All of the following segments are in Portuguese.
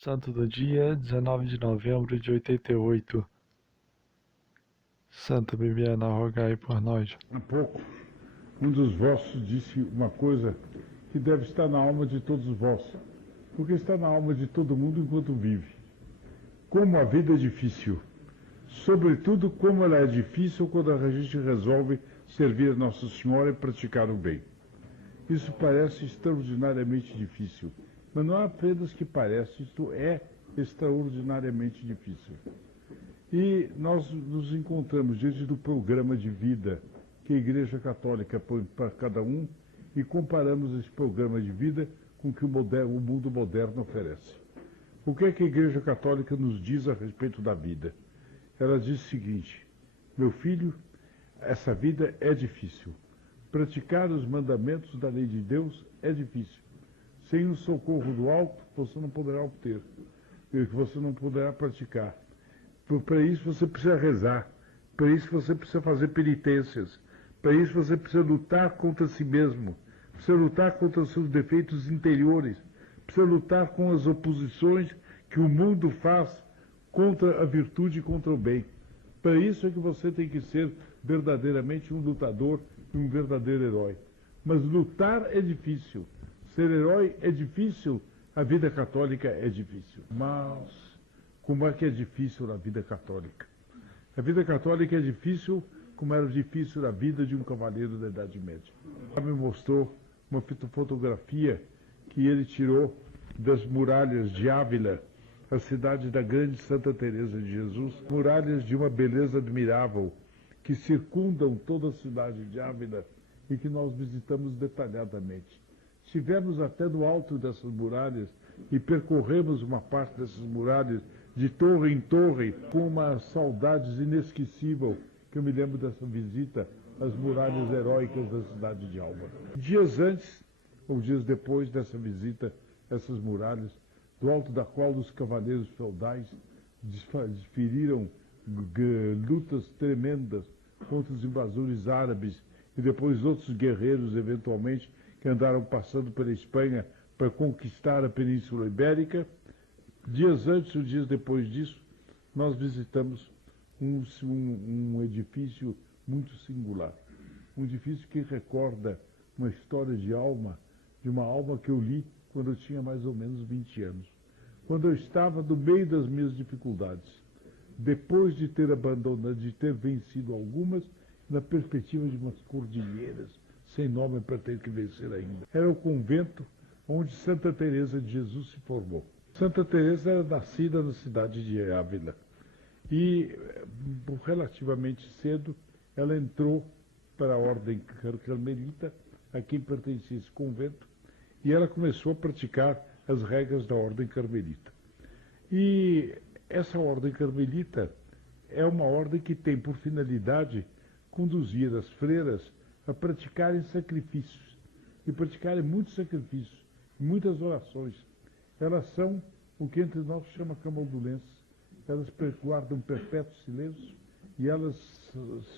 Santo do dia, 19 de novembro de 88. Santa Bibiana, rogai por nós. Há pouco, um dos vossos disse uma coisa que deve estar na alma de todos vós, porque está na alma de todo mundo enquanto vive. Como a vida é difícil, sobretudo como ela é difícil quando a gente resolve servir Nossa Senhora e praticar o bem. Isso parece extraordinariamente difícil, mas não é apenas que parece, isto é extraordinariamente difícil. E nós nos encontramos diante do programa de vida que a Igreja Católica põe para cada um e comparamos esse programa de vida com o que o mundo moderno oferece. O que é que a Igreja Católica nos diz a respeito da vida? Ela diz o seguinte: meu filho, essa vida é difícil. Praticar os mandamentos da lei de Deus é difícil. Sem o socorro do alto, você não poderá obter, você não poderá praticar. Para isso você precisa rezar, para isso você precisa fazer penitências, para isso você precisa lutar contra si mesmo, precisa lutar contra os seus defeitos interiores, precisa lutar com as oposições que o mundo faz contra a virtude e contra o bem. Para isso é que você tem que ser verdadeiramente um lutador e um verdadeiro herói. Mas lutar é difícil, ser herói é difícil, a vida católica é difícil. Mas como é que é difícil na vida católica? A vida católica é difícil como era difícil a vida de um cavaleiro da Idade Média. Ele me mostrou uma fotografia que ele tirou das muralhas de Ávila, a cidade da grande Santa Teresa de Jesus, muralhas de uma beleza admirável, que circundam toda a cidade de Ávila e que nós visitamos detalhadamente. Estivemos até no alto dessas muralhas e percorremos uma parte dessas muralhas de torre em torre, com uma saudade inesquecível, que eu me lembro dessa visita às muralhas heróicas da cidade de Alba. Dias antes, ou dias depois dessa visita a essas muralhas, do alto da qual os cavaleiros feudais desferiram lutas tremendas contra os invasores árabes e depois outros guerreiros, eventualmente, que andaram passando pela Espanha para conquistar a Península Ibérica. Dias antes ou dias depois disso, nós visitamos um edifício muito singular. Um edifício que recorda uma história de uma alma que eu li quando eu tinha mais ou menos 20 anos. Quando eu estava no meio das minhas dificuldades, depois de ter abandonado, de ter vencido algumas, na perspectiva de umas cordilheiras, sem nome para ter que vencer ainda. Era o convento onde Santa Teresa de Jesus se formou. Santa Teresa era nascida na cidade de Ávila e, relativamente cedo, ela entrou para a ordem carmelita, a quem pertencia esse convento, e ela começou a praticar as regras da ordem carmelita. E essa ordem carmelita é uma ordem que tem por finalidade conduzir as freiras a praticarem sacrifícios, e praticarem muitos sacrifícios, muitas orações. Elas são o que entre nós chama camaldulenses. Elas guardam perpétuo silêncio e elas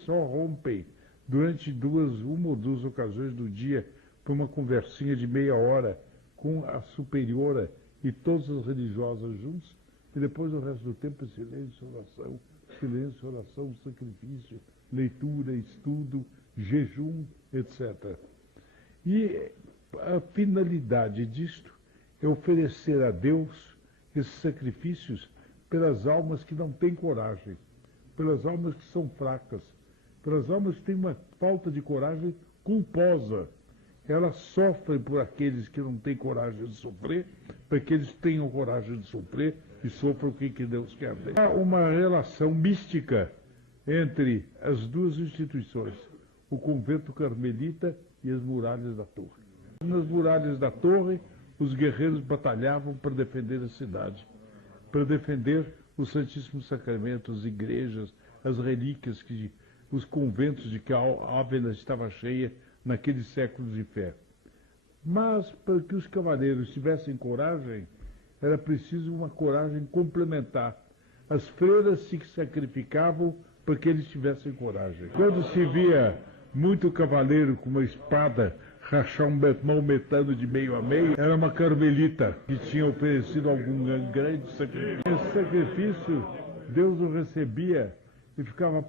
só rompem durante uma ou duas ocasiões do dia por uma conversinha de meia hora com a superiora e todas as religiosas juntos, e depois o resto do tempo é silêncio, oração, sacrifício, leitura, estudo, jejum, etc. E a finalidade disto é oferecer a Deus esses sacrifícios pelas almas que não têm coragem, pelas almas que são fracas, pelas almas que têm uma falta de coragem culposa. Elas sofrem por aqueles que não têm coragem de sofrer, para que eles tenham coragem de sofrer e sofram o que Deus quer deles. Há uma relação mística entre as duas instituições, o convento carmelita e as muralhas da torre. Nas muralhas da torre, os guerreiros batalhavam para defender a cidade, para defender o Santíssimo Sacramento, as igrejas, as relíquias, os conventos de que a Ávila estava cheia naqueles séculos de fé. Mas para que os cavaleiros tivessem coragem, era preciso uma coragem complementar. As freiras se sacrificavam para que eles tivessem coragem. Quando se via muito cavaleiro com uma espada rachar um maometano de meio a meio, era uma carmelita que tinha oferecido algum grande sacrifício. Esse sacrifício, Deus o recebia e ficava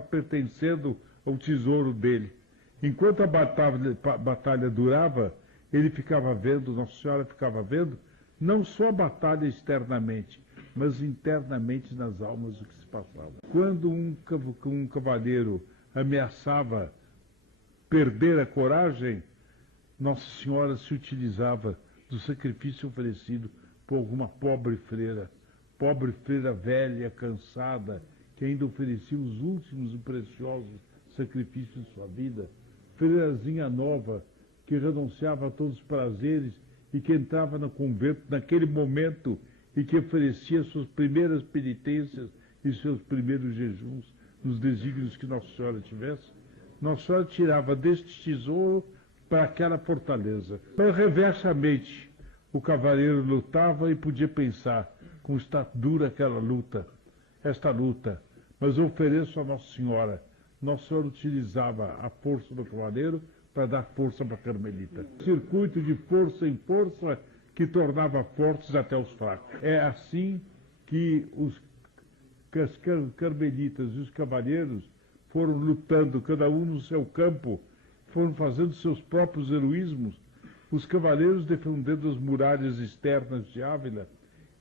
pertencendo ao tesouro dele. Enquanto a batalha durava, ele ficava vendo, Nossa Senhora ficava vendo, não só a batalha externamente, mas internamente nas almas o que se passava. Quando um cavaleiro ameaçava perder a coragem, Nossa Senhora se utilizava do sacrifício oferecido por alguma pobre freira velha, cansada, que ainda oferecia os últimos e preciosos sacrifícios de sua vida, freirazinha nova, que renunciava a todos os prazeres e que entrava no convento naquele momento e que oferecia suas primeiras penitências e seus primeiros jejuns nos desígnios que Nossa Senhora tivesse. Nossa Senhora tirava deste tesouro para aquela fortaleza. Mas, reversamente, o cavaleiro lutava e podia pensar, como está dura aquela luta, esta luta, mas eu ofereço a Nossa Senhora. Nossa Senhora utilizava a força do cavaleiro para dar força para a carmelita. Circuito de força em força que tornava fortes até os fracos. É assim que as carmelitas e os cavaleiros foram lutando, cada um no seu campo, foram fazendo seus próprios heroísmos. Os cavaleiros defendendo as muralhas externas de Ávila,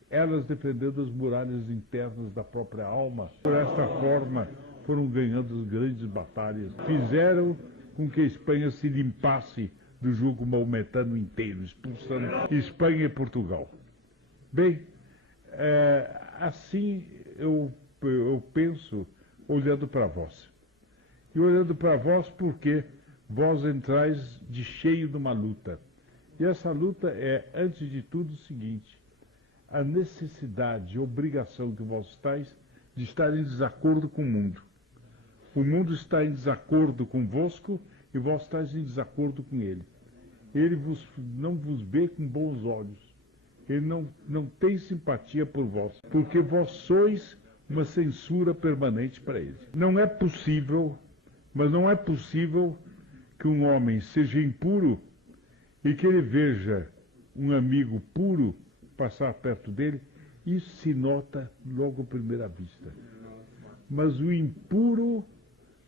elas defendendo as muralhas internas da própria alma. Por esta forma, foram ganhando as grandes batalhas. Fizeram com que a Espanha se limpasse do jugo maometano inteiro, expulsando Espanha e Portugal. Bem, assim eu penso, olhando para vós. E olhando para vós porque vós entrais de cheio numa luta. E essa luta é, antes de tudo, o seguinte: a necessidade, a obrigação que vós estáis de estar em desacordo com o mundo. O mundo está em desacordo convosco e vós estáis em desacordo com ele. Ele não vos vê com bons olhos. Ele não tem simpatia por vós, porque vós sois uma censura permanente para ele. Não é possível, mas não é possível que um homem seja impuro e que ele veja um amigo puro passar perto dele. Isso se nota logo à primeira vista. Mas o impuro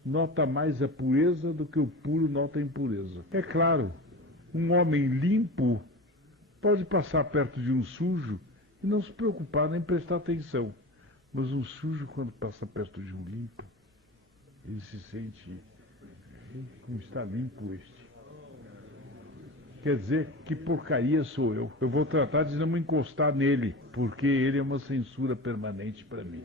nota mais a pureza do que o puro nota a impureza. É claro, um homem limpo pode passar perto de um sujo e não se preocupar nem prestar atenção. Mas um sujo, quando passa perto de um limpo, ele se sente como está limpo este. Quer dizer, que porcaria sou eu. Eu vou tratar de não me encostar nele, porque ele é uma censura permanente para mim.